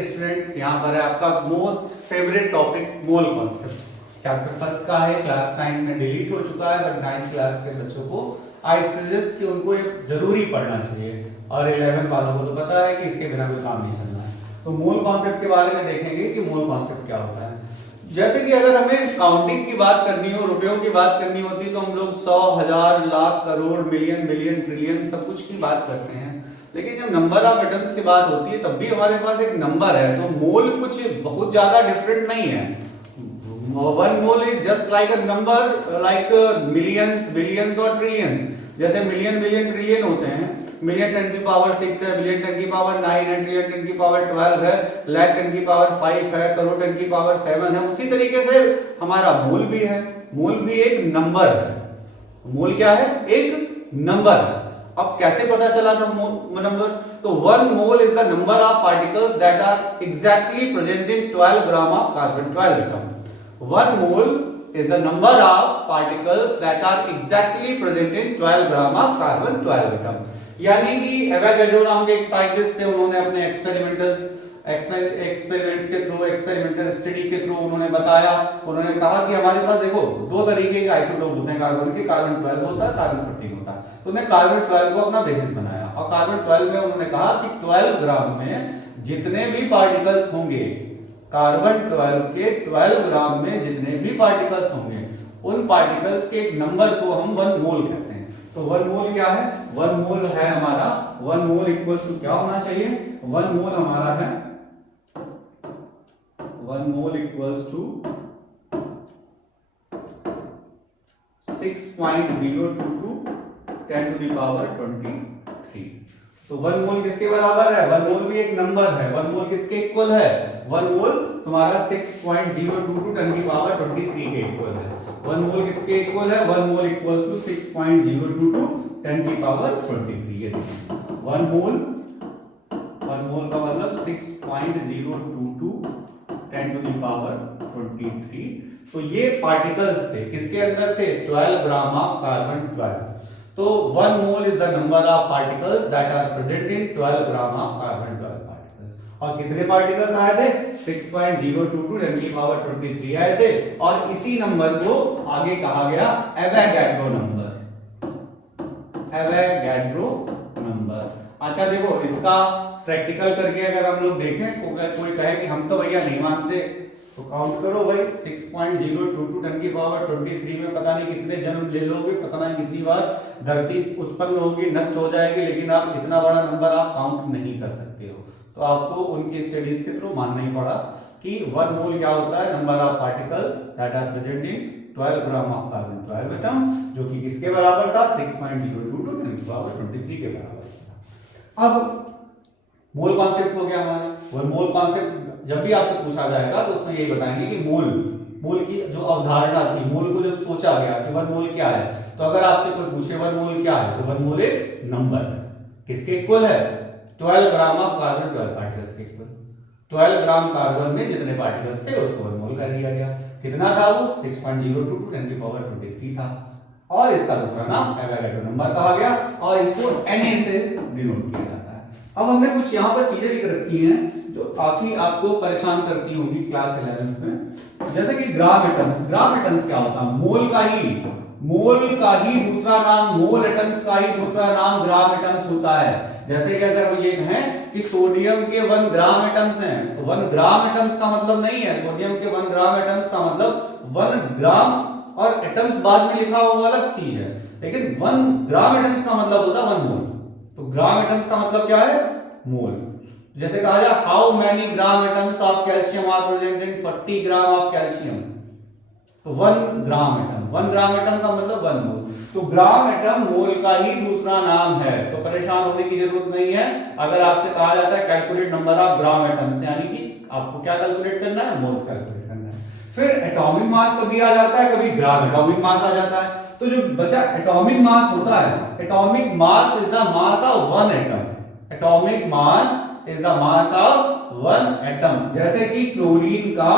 Students, यहाँ पर है आपका most favourite topic mole concept. Chapter first का है, क्लास 9 में डिलीट हो चुका है, बट 9th क्लास के बच्चों को आई सजेस्ट कि उनको ये जरूरी पढ़ना चाहिए, और 11th वालों को तो पता है कि इसके बिना कोई काम नहीं चलना है। तो मोल कॉन्सेप्ट के बारे में देखेंगे कि मोल कॉन्सेप्ट क्या होता है। जैसे कि अगर हमें काउंटिंग की बात करनी हो, रुपयों की बात करनी होती, तो हम लोग 100, 1000, lakh, crore, million, billion, trillion सब कुछ की बात करते हैं। लेकिन जब नंबर ऑफ एटम्स की बात होती है तब भी हमारे पास एक नंबर है। तो मोल कुछ बहुत ज्यादा डिफरेंट नहीं है। One mole is just like a number, like millions, billions और ट्रिलियंस। जैसे मिलियन, बिलियन, ट्रिलियन होते हैं। मिलियन 10 की पावर 6 है, बिलियन 10 की पावर 9 है, ट्रिलियन 10 की पावर 12 है, लाख 10 की पावर 5 है, करोड़ 10 की पावर 7 है। उसी तरीके से हमारा मोल भी है। मोल भी एक नंबर है। मोल क्या है? एक नंबर है। अब कैसे पता चला था नंबर? तो 1 mole is the number of particles that are exactly present in 12 gram of carbon 12 atom. 1 mole is the number of particles that are exactly present in 12 gram of carbon 12 atom। यानी कि एवोगाड्रो नाम के एक scientist थे, उन्होंने अपने experiments के through, experimental study के थ्रू उन्होंने बताया, उन्होंने कहा कि हमारे पास देखो दो तरीके के आइसोटोप होते हैं कार्बन के, कार्बन 12 होता है, कार्बन 14 होता है। तो उन्होंने कार्बन 12 को अपना बेसिस बनाया, और कार्बन 12 में उन्होंने कहा कि 12 ग्राम में जितने भी पार्टिकल्स होंगे, कार्बन 12 के 12 ग्राम में जितने भी पार्टिकल्स होंगे, उन पार्टिकल्स के एक नंबर को हम 1 मोल कहते हैं। तो 1 मोल क्या है? 1 मोल है हमारा, 1 मोल इक्वल्स टू क्या होना चाहिए? 1 मोल हमारा है, 1 मोल equals to 6.022 10 to the power 23। तो 1 मोल किसके बराबर है? 1 मोल भी एक नंबर है। 1 मोल किसके इक्वल है? 1 मोल तुम्हारा 6.022 10 की पावर 23 के इक्वल है। 1 मोल किसके इक्वल है? 1 मोल इक्वल्स टू 6.022 10 की पावर 23। ये देखिए 1 मोल का मतलब 6.022 10 to the power 23। तो ये पार्टिकल्स थे, किसके अंदर थे? 12 ग्राम ऑफ कार्बन 12। तो 1 mole is the number of particles that are present in 12 gram of carbon 12 particles. और कितने पार्टिकल्स आए थे? 6.022 10 की पावर 23 आए थे। और इसी नंबर को आगे कहा गया एवोगाड्रो नंबर। Avogadro number. अच्छा देखो, इसका प्रैक्टिकल करके अगर हम लोग देखें, कोई कहे कि हम तो भैया नहीं मानते, तो काउंट करो भाई, 6.022 10 की पावर 23 में पता नहीं कितने जन्म ले लोगे, पता नहीं कितनी बार धरती उत्पन्न होगी, नष्ट हो जाएगी, लेकिन आप इतना बड़ा नंबर आप काउंट नहीं कर सकते हो। तो आपको उनकी स्टडीज के थ्रू मानना ही पड़ा कि 1 मोल क्या होता है? Number of particles that are present in 12 gram of carbon 12 atom, जो कि किसके बराबर था? 6.022 10 की पावर 23 के बराबर था। अब मोल कॉन्सेप्ट हो गया हमारा। और मोल कॉन्सेप्ट जब भी आपसे पूछा जाएगा तो उसमें यही बताएंगे कि मोल की जो अवधारणा थी, मोल को जब सोचा गया कि 1 मोल क्या है, तो अगर आपसे कोई पूछे 1 मोल क्या है, तो 1 मोल एक नंबर है। किसके इक्वल है? 12 ग्राम ऑफ कार्बन 12 पार्टिकल्स के इक्वल। 12 ग्राम कार्बन में जितने पार्टिकल्स थे उसको 1 मोल कर दिया गया। कितना था वो? 6.022 10 की पावर 23 था। और इसका दूसरा नाम एवोगाड्रो नंबर कहा गया, और इसको Na से डिनोट किया जाता है। अब हमने कुछ यहाँ पर चीजें लिख रखी हैं जो काफी आपको परेशान करती होंगी क्लास 11th में। जैसे कि ग्राम एटम्स। ग्राम एटम्स क्या होता है? मोल का ही दूसरा नाम, मोल एटम्स का ही दूसरा नाम ग्राम एटम्स होता है। जैसे कि अगर हम ये कहें कि सोडियम के 1 ग्राम एटम्स हैं, तो 1 ग्राम एटम्स का मतलब नहीं है सोडियम के 1 ग्राम एटम्स का मतलब 1 ग्राम, और एटम्स बाद में लिखा हुआ अलग चीज है, लेकिन 1 ग्राम एटम्स का मतलब होता है 1 मोल। तो ग्राम एटम्स का मतलब क्या है? मोल। जैसे कहा जाए how many gram atoms of calcium are present in 40 gram of calcium, तो 1 ग्राम एटम। 1 ग्राम एटम का मतलब 1 मोल। तो ग्राम एटम मोल का ही दूसरा नाम है, तो परेशान होने की जरूरत नहीं है। अगर आपसे कहा जाता है calculate number of gram atoms, यानी कि आपको क्या कैलकुलेट करना है? मोल्स कैलकुलेट करना है। फिर एटॉमिक मास कभी आ जाता है, कभी ग्राम एटॉमिक मास आ जाता है। तो जो बचा एटॉमिक मास होता है, atomic mass is the mass of 1 atom. Atomic mass is the mass of 1 atom. जैसे कि क्लोरीन का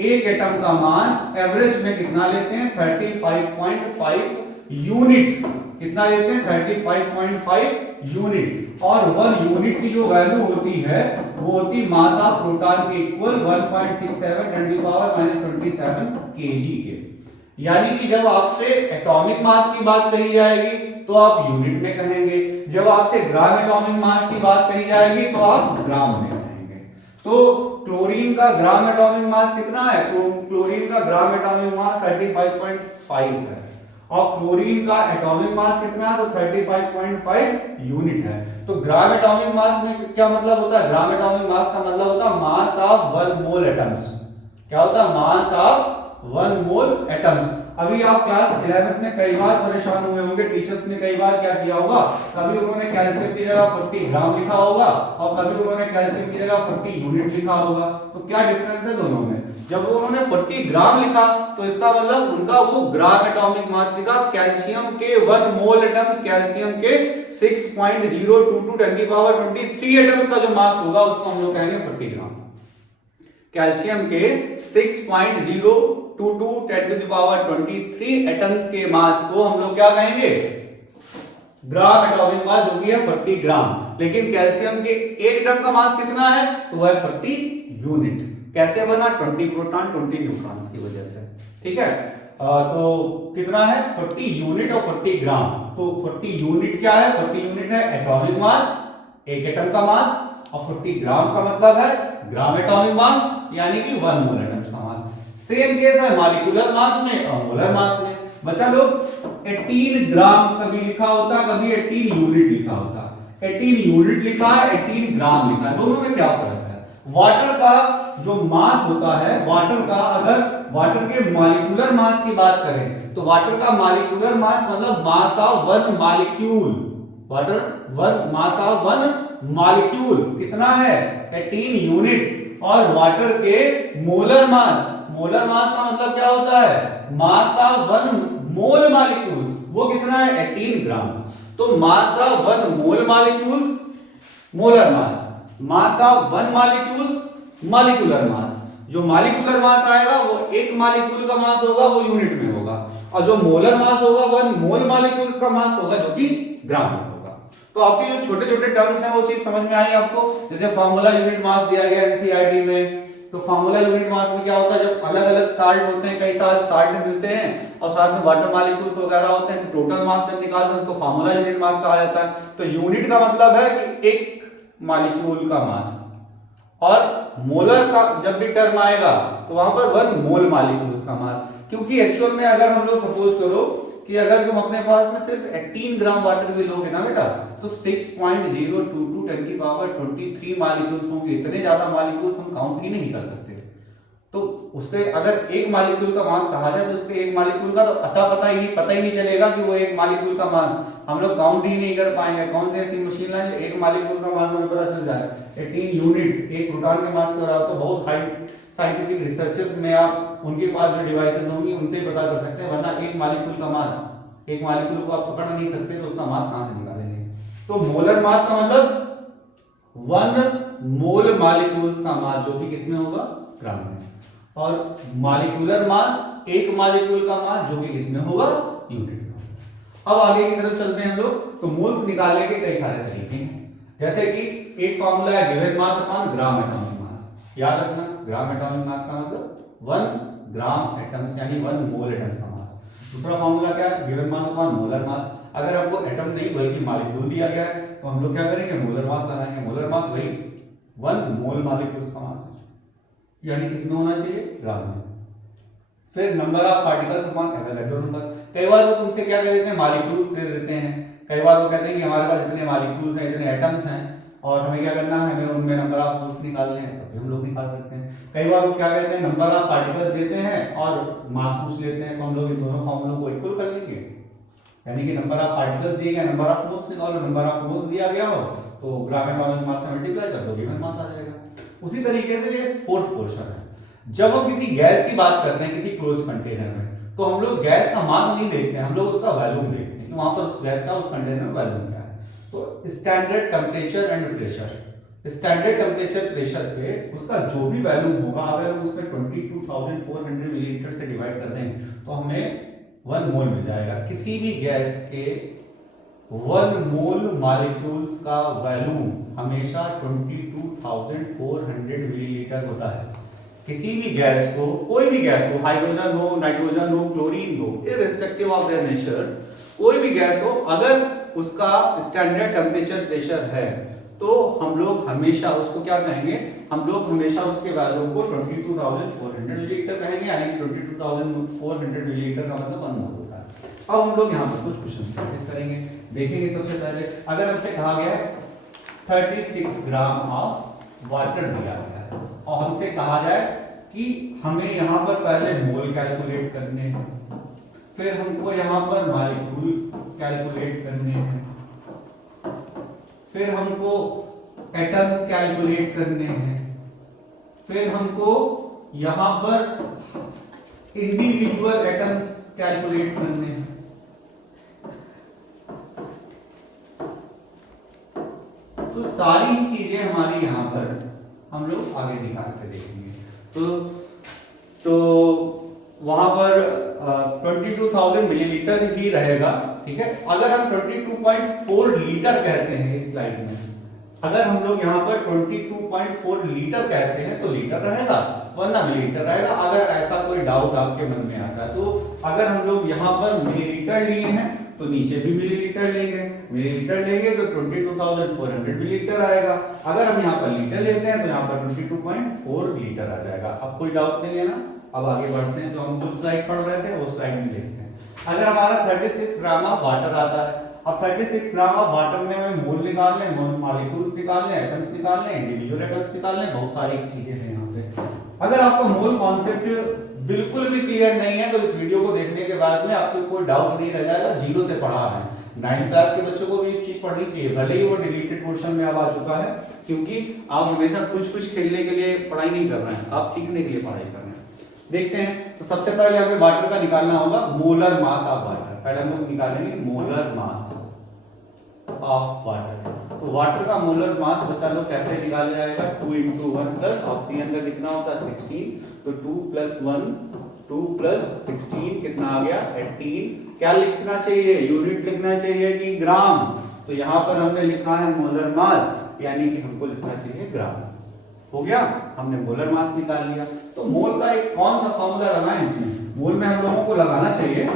एक एटम का मास एवरेज में कितना लेते हैं? 35.5 यूनिट, कितना लेते हैं 35.5 यूनिट, और 1 यूनिट की जो वैल्यू होती है वो होती मास ऑफ प्रोटॉन के इक्वल 1.67 10 की पावर -27 केजी के। यानी कि जब आपसे एटॉमिक मास की बात कही जाएगी तो आप यूनिट में कहेंगे, जब आपसे ग्राम एटॉमिक मास की बात कही जाएगी तो आप ग्राम में कहेंगे। तो क्लोरीन का ग्राम एटॉमिक मास कितना है? तो क्लोरीन का ग्राम एटॉमिक मास 35.5 है, और क्लोरीन का एटॉमिक मास कितना है? तो 35.5 यूनिट है। तो ग्राम एटॉमिक मास में क्या मतलब होता है? ग्राम एटॉमिक मास का मतलब होता है मास ऑफ 1 मोल एटम्स। क्या होता है? Mass of 1 mole atoms. अभी आप क्लास 11th में कई बार परेशान हुए होंगे, टीचर्स ने कई बार क्या किया होगा, कभी उन्होंने कैल्शियम की जगह 40 ग्राम लिखा होगा और कभी उन्होंने कैल्शियम की जगह 40 यूनिट लिखा होगा। तो क्या डिफरेंस है दोनों में? जब उन्होंने 40 ग्राम लिखा तो इसका मतलब उनका वो ग्राम एटॉमिक मास लिखा। कैल्शियम के 1 मोल एटम्स, कैल्शियम के 6.022 10 की पावर 23 एटम्स का जो मास होगा उसको हम लोग कहेंगे 40 ग्राम। कैल्शियम के 6.022 10 की पावर 23 एटम्स के मास को हम लोग क्या कहेंगे? ग्राम एटॉमिक मास, जो कि है 40 ग्राम। लेकिन कैल्शियम के एक एटम का मास कितना है? तो वह है 40 यूनिट। कैसे बना? 20 प्रोटॉन 20 न्यूट्रॉन्स की वजह से। ठीक है, तो कितना है? 40 यूनिट और 40 ग्राम। तो 40 यूनिट क्या है? 40 यूनिट है एटॉमिक मास, एक एटम का मास, और 40 ग्राम का मतलब है ग्राम एटॉमिक मास, यानी कि 1 मोल एटम्स का मास। सेम केस है मॉलिक्यूलर मास में और मोलर मास में। बच्चा लोग 18 ग्राम कभी लिखा होता, कभी 18 यूनिट लिखा होता। 18 यूनिट लिखा है, 18 ग्राम लिखा है, दोनों में क्या फर्क है? वाटर का जो मास होता है, वाटर का, अगर वाटर के मॉलिक्यूलर मास की बात करें तो वाटर का मॉलिक्यूलर मास मतलब mass of 1 molecule. Water 1 mass of 1 molecule कितना है? 18 यूनिट। और वाटर के मोलर मास, मोलर मास का मतलब क्या होता है? मास ऑफ 1 मोल मॉलिक्यूल्स, वो कितना है? 18 ग्राम। तो mass of 1 mole molecules molar mass, mass of 1 molecules molecular mass. जो मॉलिक्यूलर मास आएगा वो एक मॉलिक्यूल का मास होगा, वो यूनिट में होगा, और जो मोलर मास होगा 1 मोल मॉलिक्यूल्स का मास होगा, जो कि ग्राम में होगा। तो आपके जो छोटे छोटे टर्म्स हैं वो चीज समझ में आई आपको? जैसे फार्मूला यूनिट मास दिया गया एनसीईआरटी में, तो फार्मूला यूनिट मास में क्या होता है? जब अलग अलग साल्ट होते हैं, कई सारे साल्ट मिलते हैं और साथ में वाटर मॉलिक्यूल्स वगैरह होते हैं, तो टोटल मास जब निकालते हैं उसको फार्मूला यूनिट मास कहा जाता है। तो यूनिट का मतलब है कि एक मॉलिक्यूल का मास, और मोलर का जब भी टर्म आएगा तो वहां पर 1 मोल मॉलिक्यूल्स का मास। क्योंकि एक्चुअल में अगर हम लोग सपोज करो कि अगर तुम अपने पास में सिर्फ 18 ग्राम वाटर भी लोगे ना बेटा, तो 6.022 10 की पावर 23 मॉलिक्यूल्स होंगे। इतने ज्यादा मॉलिक्यूल्स हम काउंट ही नहीं कर सकते। तो उसके अगर एक मॉलिक्यूल का मास कहा जाए तो उसके एक मॉलिक्यूल का तो पता ही नहीं चलेगा कि वो एक मॉलिक्यूल का मास हम लोग काउंट ही नहीं कर पाएंगे। कौन सी ऐसी मशीन है जो एक मॉलिक्यूल का मास हमें पता चल जाए? 18 यूनिट एक प्रोटॉन के मास का। तो बहुत हाई साइंटिफिक रिसर्चर्स में आप उनके पास जो डिवाइसेस होंगी उनसे पता कर सकते हैं, वरना एक मॉलिक्यूल का मास, एक मॉलिक्यूल को आप पकड़ नहीं सकते, तो उसका मास कहां से निकालेंगे? तो मोलर मास का मतलब 1 मोल मॉलिक्यूल्स का मास, जो कि किसमें होगा? ग्राम में। और मॉलिक्यूलर मास एक मॉलिक्यूल का मास, जो कि किसमें होगा? यूनिट में। अब आगे की तरफ चलते हैं हम लोग। तो मोल्स निकालने के कई सारे तरीके हैं, जैसे कि एक फार्मूला है given mass upon gram atomic mass. याद रखना, ग्राम एटॉमिक मास का मतलब 1 ग्राम एटम्स, यानी 1 मोल एटम्स का मास। दूसरा फार्मूला क्या है? गिवन मास अपॉन मोलर मास। अगर हमको एटम नहीं बल्कि मॉलिक्यूल दिया गया है तो हम लोग क्या करेंगे? मोलर मास लगाएंगे। मोलर मास वही 1 मोल मॉलिक्यूल्स का मास, यानी किसमें होना चाहिए? ग्राम में। फिर number of particles upon Avogadro number. कई बार वो तुमसे क्या कह देते हैं? मॉलिक्यूल्स दे देते हैं। कई बार वो कहते हैं कि हमारे पास इतने मॉलिक्यूल्स हैं, इतने एटम्स हैं, और हमें क्या करना है? हमें उनमें नंबर ऑफ मोल्स निकालने हैं, तब भी हम लोग निकाल सकते हैं। कई बार वो क्या कहते हैं? नंबर ऑफ पार्टिकल्स देते हैं और मास पूछ लेते हैं, तो हम लोग इन दोनों फॉर्मूलों को इक्वल कर लेंगे, यानी कि नंबर ऑफ पार्टिकल्स दिए गए, नंबर ऑफ मोल्स निकालो, नंबर ऑफ मोल्स दिया गया हो तो ग्राम एटॉमिक मास से मल्टीप्लाई कर दो, गिवन मास आ जाएगा। उसी तरीके से ये फोर्थ पोर्शन है। जब हम किसी गैस की बात करते हैं किसी क्लोज्ड कंटेनर में, तो हम लोग गैस का मास नहीं देखते हैं, हम लोग उसका वॉल्यूम देखते हैं कि वहां पर उस गैस का उस कंटेनर में वॉल्यूम क्या है। तो standard temperature and pressure, standard temperature pressure पे उसका जो भी वैल्यू होगा, अगर हम उसमें 22,400 मिलीलीटर से डिवाइड कर दें तो हमें 1 मोल मिल जाएगा। किसी भी गैस के 1 मोल मॉलिक्यूल्स का वॉल्यूम हमेशा 22,400 मिलीलीटर होता है। किसी भी गैस को, कोई भी गैस हो, हाइड्रोजन हो, नाइट्रोजन हो, क्लोरीन हो, इररिस्पेक्टिव ऑफ देयर नेचर, कोई भी गैस हो, अगर उसका स्टैंडर्ड टेम्परेचर प्रेशर है तो हम लोग हमेशा उसको क्या कहेंगे, हम लोग हमेशा उसके वैल्यू को 22,400 मिलीलीटर कहेंगे, यानी कि 22,400 मिलीलीटर का मतलब 1 मोल होता है। अब हम लोग यहाँ पर कुछ क्वेश्चन प्रैक्टिस करेंगे, देखेंगे। सबसे पहले अगर हमसे कहा गया है 36 ग्राम ऑफ वाटर दिया गया है और हमसे कहा जाए कि हमें यहाँ पर पहले मोल कैलकुलेट करने हैं, फिर हमको यहाँ पर मॉलिक्यूल कैलकुलेट करने हैं, फिर हमको एटम्स कैलकुलेट करने हैं, फिर हमको यहां पर इंडिविजुअल एटम्स कैलकुलेट करने हैं। तो सारी चीजें हमारी यहां पर हम लोग आगे दिखा के देखेंगे। तो वहां पर 22,000 मिलीलीटर ही रहेगा, ठीक है। अगर हम 22.4 लीटर कहते हैं इस स्लाइड में, अगर हम लोग यहाँ पर 22.4 लीटर कहते हैं तो लीटर रहेगा वरना मिलीलीटर रहेगा। अगर ऐसा कोई डाउट आपके मन में आता है तो अगर हम लोग यहाँ पर मिलीलीटर लिए हैं तो नीचे भी मिलीलीटर लेंगे, मिलीलीटर लेंगे तो 22,400 मिलीलीटर आएगा। अगर हम यहाँ पर लीटर लेते हैं तो यहाँ पर 22.4 लीटर आ जाएगा। अब कोई डाउट नहीं है ना। अब आगे बढ़ते हैं, जो हम जो स्लाइड पढ़ रहे थे वो स्लाइड में देखते हैं। अगर हमारा 36 ग्राम ऑफ वाटर आता है, अब 36 ग्राम ऑफ वाटर में हमें मोल निकाल लें, मॉलिक्यूल्स निकाल लें, एटम्स निकाल लें, इंडिविजुअल एटम्स निकाल लें, बहुत सारी चीजें हैं यहाँ पे। अगर आपको मोल कॉन्सेप्ट बिल्कुल भी क्लियर नहीं है तो इस वीडियो को देखने के बाद में आपको कोई डाउट नहीं रह जाएगा, जीरो से पढ़ा है। 9th क्लास के बच्चों को भी एक चीज पढ़नी चाहिए, भले ही वो डिलीटेड पोर्शन में अब आ चुका है, क्योंकि आप हमेशा कुछ खेलने के लिए पढ़ाई नहीं कर रहे हैं, आप सीखने के लिए पढ़ाई कर रहे हैं। देखते हैं, तो सबसे पहले हमें वाटर का निकालना होगा, मोलर मास ऑफ वाटर। पहले हम लोग निकालेंगे मोलर मास ऑफ वाटर। तो वाटर का मोलर मास बच्चा लोग कैसे निकाला जाएगा, 2 × 1 प्लस ऑक्सीजन का कितना होता है 16, तो 2 + 1 2 + 16 कितना आ गया 18। क्या लिखना चाहिए, यूनिट लिखना चाहिए कि ग्राम, तो यहाँ पर हमने लिखा है मोलर मास, यानी कि हमको लिखना चाहिए ग्राम। हो गया, हमने मोलर मास निकाल लिया। तो मोल का एक कौन सा फॉर्मूला लगाएं इसमें, मोल में हम लोगों को लगाना चाहिए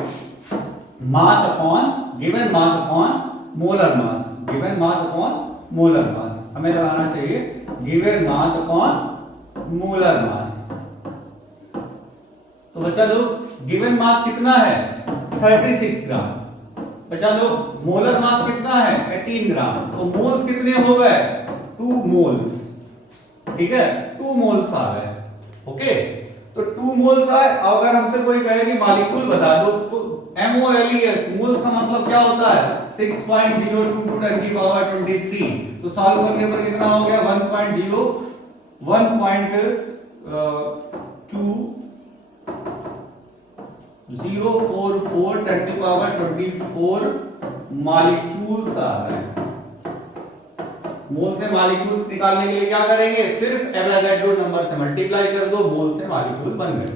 mass upon given mass upon molar मास, गिवन मास अपॉन मोलर मास, हमें लगाना चाहिए गिवन मास अपॉन मोलर मास। तो बच्चा लोग गिवन मास कितना है 36 ग्राम, बच्चा लोग मोलर मास कितना है 18 ग्राम, तो मोल्स कितने हो गए 2 मोल्स, ठीक है 2 मोल्स आ गए। ओके, तो 2 मोल्स आए। अगर हमसे कोई कहे कि मॉलिक्यूल बता दो, तो MOLES मोल्स का मतलब क्या होता है 6.022 × 10⁻23। तो सॉल्व करने पर कितना हो गया 1.0 1.2044 10⁻24 मॉलिक्यूल्स आ रहे हैं। मोल से मॉलिक्यूल्स निकालने के लिए क्या करेंगे, सिर्फ एवोगाड्रो नंबर से मल्टीप्लाई कर दो, मोल से मॉलिक्यूल बन गए।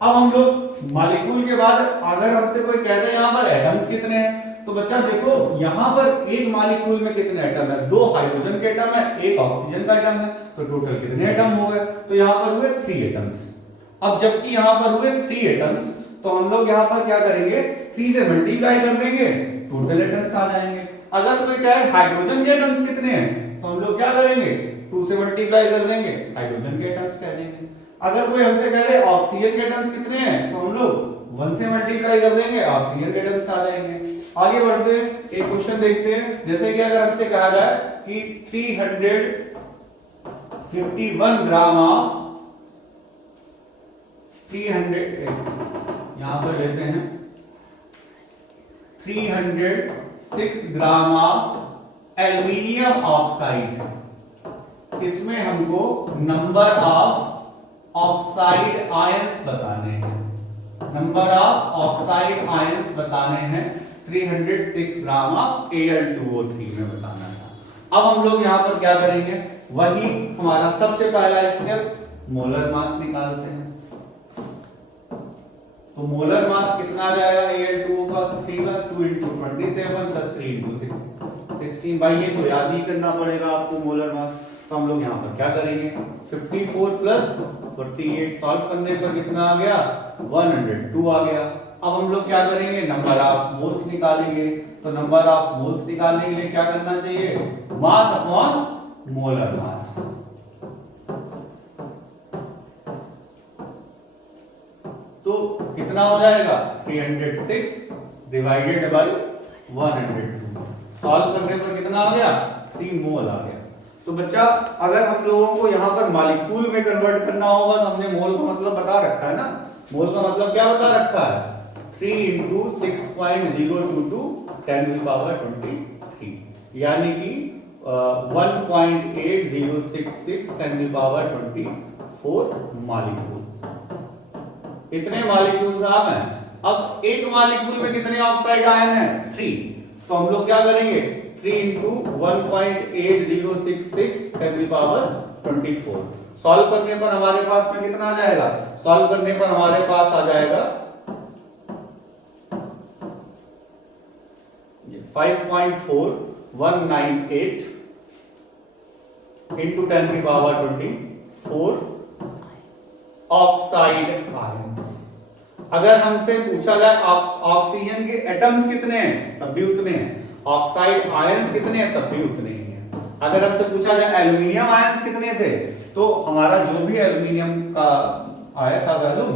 अब हम लोग मॉलिक्यूल के बाद अगर हमसे कोई कहते हैं यहाँ पर एटम्स कितने हैं, तो बच्चा देखो यहाँ पर एक मॉलिक्यूल में कितने एटम है, 2 हाइड्रोजन के एटम है, 1 ऑक्सीजन का एटम है, तो टोटल कितने एटम हो गए, तो यहाँ पर हुए 3 एटम्स। अब जबकि यहाँ पर हुए 3 एटम्स, तो हम लोग यहाँ पर क्या करेंगे 3 से मल्टीप्लाई कर देंगे, टोटल एटम्स आ जाएंगे। अगर कोई कहे हाइड्रोजन के एटम्स कितने हैं, तो हम लोग क्या करेंगे 2 से मल्टीप्लाई कर देंगे, हाइड्रोजन के एटम्स कह देंगे। अगर कोई हमसे कह दे ऑक्सीजन के एटम्स कितने हैं, तो हम लोग 1 से मल्टीप्लाई कर देंगे, ऑक्सीजन के एटम्स आ जाएंगे। आगे बढ़ते हैं, एक क्वेश्चन देखते हैं। जैसे कि अगर हमसे कहा जाए कि 351 ग्राम ऑफ 300, यहां पर लेते हैं 306 ग्राम ऑफ एल्यूमिनियम ऑक्साइड, इसमें हमको नंबर ऑफ ऑक्साइड आयंस बताने हैं, नंबर ऑफ ऑक्साइड आयंस बताने हैं 306 ग्राम ऑफ Al2O3 में बताना था। अब हम लोग यहां पर क्या करेंगे, वही हमारा सबसे पहला स्टेप मोलर मास निकालते हैं। तो मोलर मास कितना आ जाएगा Al2O का 3 का 2 into 27 plus 3 into 16। भाई ये तो याद नहीं करना पड़ेगा आपको मोलर मास। तो हम लोग यहाँ पर क्या करेंगे 54 plus 48 सॉल्व करने पर कितना आ गया 102 आ गया। अब हम लोग क्या करेंगे नंबर ऑफ मोल्स निकालेंगे। तो नंबर ऑफ मोल्स निकालने के लिए क्या करना चाहिए मास अपॉन मोलर मास। तो कितना हो जाएगा 306 डिवाइडेड बाय 102। सॉल्व करने पर कितना आ गया 3 मोल आ गया। तो बच्चा अगर हम लोगों को यहाँ पर मॉलिक्यूल में कन्वर्ट करना होगा तो हमने मोल का मतलब बता रखा है ना। मोल का मतलब क्या बता रखा है 3 into 6.022 10 to the power 23 यानी कि 1.8066 10 to the power 24 मॉलिक्यूल। इतने मॉलिक्यूल्स आ गए। अब एक मॉलिक्यूल में कितने ऑक्साइड आयन है 3। तो हम लोग क्या करेंगे 3 into 1.8066 10 to the power 24। Solve करने पर हमारे पास में कितना आ जाएगा सॉल्व करने पर हमारे पास आ जाएगा 5.4198 into 10 to the power 24 oxide ions. अगर हमसे पूछा जाए ऑक्सीजन के एटम्स कितने हैं तब भी उतने हैं, ऑक्साइड आयंस कितने हैं तब भी उतने ही हैं। अगर हमसे पूछा जाए एल्युमिनियम आयंस कितने थे तो हमारा जो भी एल्युमिनियम का आया था वैल्यूम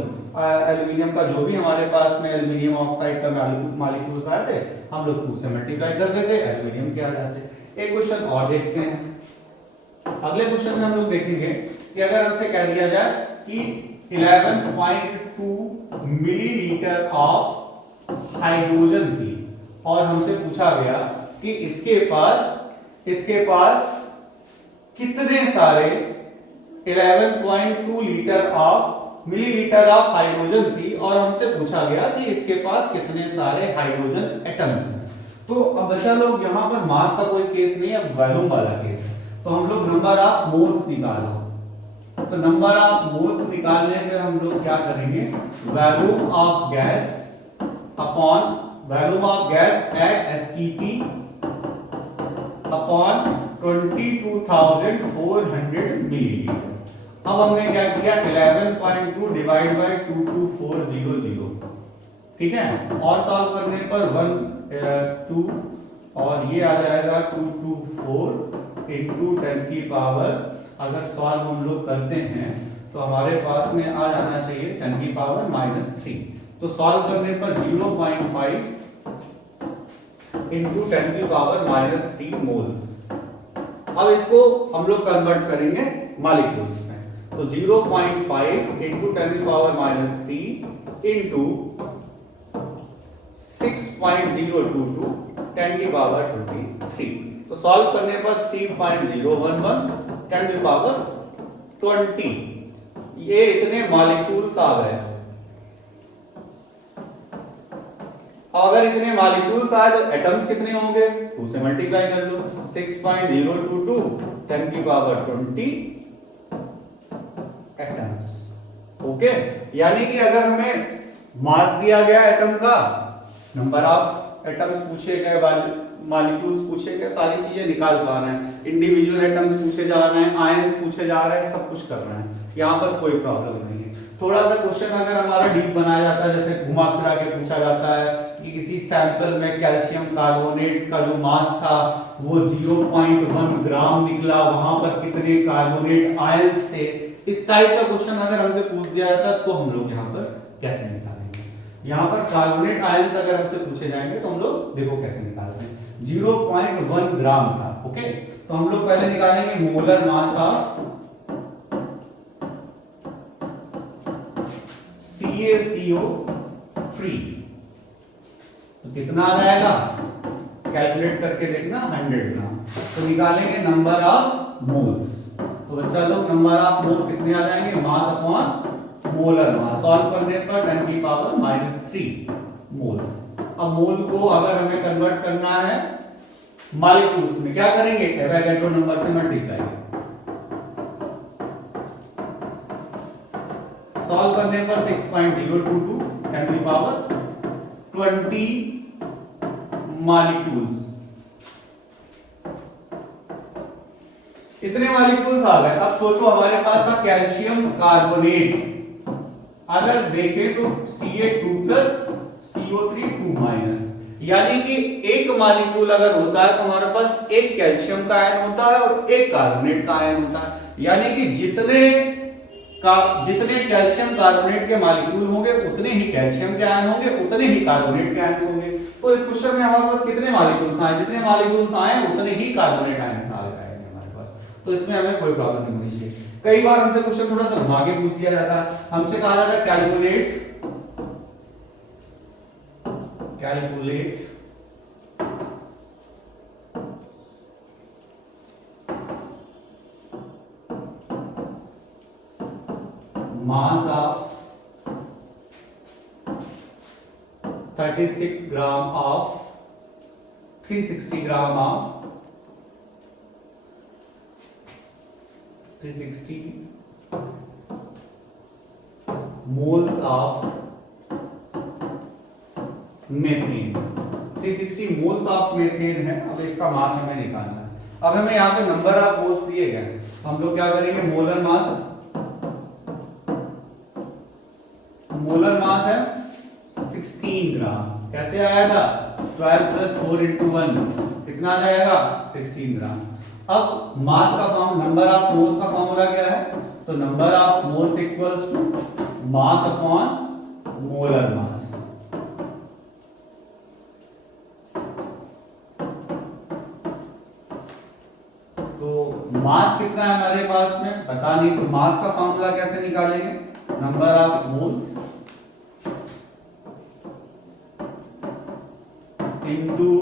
एल्युमिनियम का जो भी हमारे पास में एल्युमिनियम ऑक्साइड का मॉलिक्यूल्स आए थे हम लोग 2 से मल्टीप्लाई कर देते एल्युमिनियम के आ जाते। एक क्वेश्चन और देखते हैं। अगले क्वेश्चन में हम लोग देखेंगे कि अगर हमसे कह दिया जाए कि 11.2 मिलीलीटर ऑफ हाइड्रोजन थी और हमसे पूछा गया कि इसके पास कितने सारे 11.2 मिलीलीटर ऑफ हाइड्रोजन थी और हमसे पूछा गया कि इसके पास कितने सारे हाइड्रोजन एटम्स हैं। तो अब बच्चा लोग यहाँ पर मास का कोई केस नहीं है, वॉल्यूम वाला केस है। तो हम लोग नंबर ऑफ मोल्स निकालो। तो नंबर ऑफ मोल्स निकालने में हम लोग क्या करेंगे volume of gas upon volume of gas at STP upon 22,400 millilitre. अब हमने क्या किया 11.2 डिवाइड बाय 22400 ठीक है और सॉल्व करने पर 2 और ये आ जाएगा 224 into 10 की पावर अगर सॉल्व हम लोग करते हैं तो हमारे पास में आ जाना चाहिए 10 की पावर -3। तो सॉल्व करने पर 0.5 into 10 की पावर -3 मोल्स। अब इसको हम लोग कन्वर्ट करेंगे मॉलिक्यूल्स में। तो 0.5 into 10 की पावर -3 into 6.022 10 की पावर 23। तो सॉल्व करने पर 3.011 10 की पावर 20 ये इतने मॉलिक्यूल्स आ गए। अगर इतने मॉलिक्यूल्स आए तो एटम्स कितने होंगे 2 से मल्टीप्लाई कर लो 6.022 10 की पावर 20 एटम्स। ओके यानी कि अगर हमें मास दिया गया एटम का नंबर ऑफ एटम्स पूछे गए मॉलिक्यूल्स पूछे गए सारी चीजें निकाल पा रहे हैं इंडिविजुअल एटम्स पूछे जा रहे हैं आयंस पूछे जा रहे हैं सब कुछ कर रहे हैं यहाँ पर कोई प्रॉब्लम नहीं है। थोड़ा सा क्वेश्चन अगर हमारा डीप बनाया जाता है जैसे घुमा फिरा के पूछा जाता है कि किसी सैंपल में कैल्शियम कार्बोनेट का जो मास था वो 0.1 ग्राम निकला वहां पर कितने कार्बोनेट आयंस थे इस टाइप का क्वेश्चन अगर हमसे पूछ दिया जाता तो हम लोग यहाँ पर कैसे निकालेंगे। यहाँ पर कार्बोनेट आयंस अगर हमसे पूछे जाएंगे तो हम लोग देखो कैसे निकालते हैं 0.1 ग्राम था। ओके तो हम लोग पहले निकालेंगे मोलर मास ऑफ CaCO3 तो कितना आ जाएगा कैलकुलेट करके देखना 100 ग्राम। तो निकालेंगे नंबर ऑफ मोल्स। तो बच्चा लोग नंबर ऑफ मोल्स कितने आ जाएंगे मास अपॉन मोलर मास। सॉल्व करने पर 10 की पावर -3 मोल्स। अब मोल को अगर हमें कन्वर्ट करना है मॉलिक्यूल्स में क्या करेंगे एवोगैड्रो नंबर से मल्टीप्लाई। सॉल्व करने पर 6.022 10 की पावर 20 मॉलिक्यूल्स। इतने मॉलिक्यूल्स आ गए। अब सोचो हमारे पास था कैल्शियम कार्बोनेट, अगर देखें तो Ca2+ CO3 2-, यानी कि एक मॉलिक्यूल अगर होता है तो हमारे पास एक कैल्शियम का आयन होता है और एक कार्बोनेट का आयन होता है, यानी कि जितने कैल्शियम कार्बोनेट के मॉलिक्यूल होंगे उतने ही कैल्शियम के आयन होंगे, उतने ही कार्बोनेट के आयन होंगे। तो इस क्वेश्चन में हमारे पास कितने मॉलिक्यूल्स आए, जितने मॉलिक्यूल्स आए उतने ही कार्बोनेट आयन आएंगे हमारे पास। तो इसमें हमें कोई प्रॉब्लम नहीं होनी चाहिए। कई बार हमसे क्वेश्चन थोड़ा सा घुमा के पूछ दिया जाता है, हमसे कहा जाता है calculate mass of 36 gram of 360 gram of 360 moles of methane. 360 moles of methane है। अब इसका मास हमें निकालना है। अब हमें यहाँ पे नंबर ऑफ मोल्स दिए गए, हम लोग क्या करेंगे, मोलर मास है 16 ग्राम। कैसे आया था, 12 + 4 × 1 कितना आ जाएगा, 16 ग्राम। अब मास का फॉर्म, नंबर ऑफ मोल्स का फॉर्मूला क्या है, तो number of moles equals to mass upon molar mass. Mass कितना है हमारे पास में पता नहीं, तो मास का फॉर्मूला कैसे निकालेंगे, number of moles into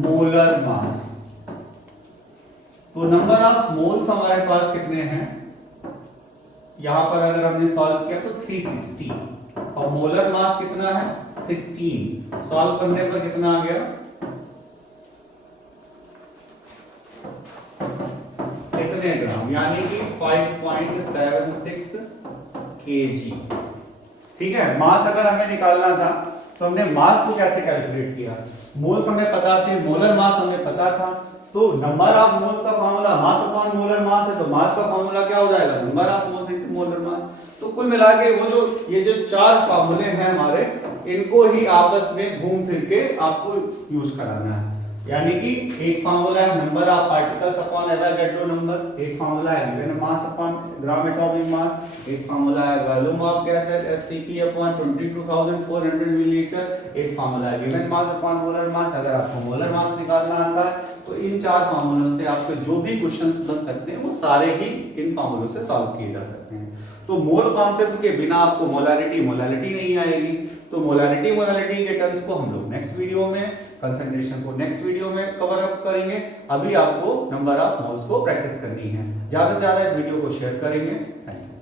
molar mass. तो नंबर ऑफ मोल्स हमारे पास कितने हैं, यहां पर अगर हमने सॉल्व किया तो 360 और मोलर मास कितना है 16। सॉल्व करने पर कितना आ गया, ग्राम, यानी कि 5.76 kg। ठीक है। मास अगर हमें निकालना था तो हमने मास को कैसे कैलकुलेट किया, मोल्स हमें पता थे, मोलर मास हमें पता था, तो नंबर ऑफ मोल्स का फार्मूला मास अपॉन मोलर मास है, तो मास का फार्मूला क्या हो जाएगा, number of moles into molar mass. तो कुल मिला के वो जो ये जो चार फार्मूले हैं हमारे, इनको ही आपस में घूम फिर के आपको यूज कराना है। यानी कि एक फार्मूला है number of particles upon Avogadro number, एक फार्मूला है given mass upon gram atomic mass, एक फार्मूला है volume of gases STP upon 22,400 millilitre, एक फार्मूला है गिवन मास अपॉन मोलर मास। अगर आपको मोलर मास निकालना आता है तो इन चार फार्मूलों से आपके जो भी क्वेश्चंस बन सकते हैं वो सारे ही इन फार्मूलों से सॉल्व किए जा सकते हैं। तो मोल कॉन्सेप्ट के बिना आपको मोलारिटी नहीं आएगी। तो मोलारिटी के टर्म्स को हम लोग नेक्स्ट वीडियो में, कंसंट्रेशन को नेक्स्ट वीडियो में कवर अप करेंगे। अभी आपको नंबर ऑफ मोल्स को प्रैक्टिस करनी है। ज्यादा से ज्यादा इस वीडियो को शेयर करेंगे। Thank you.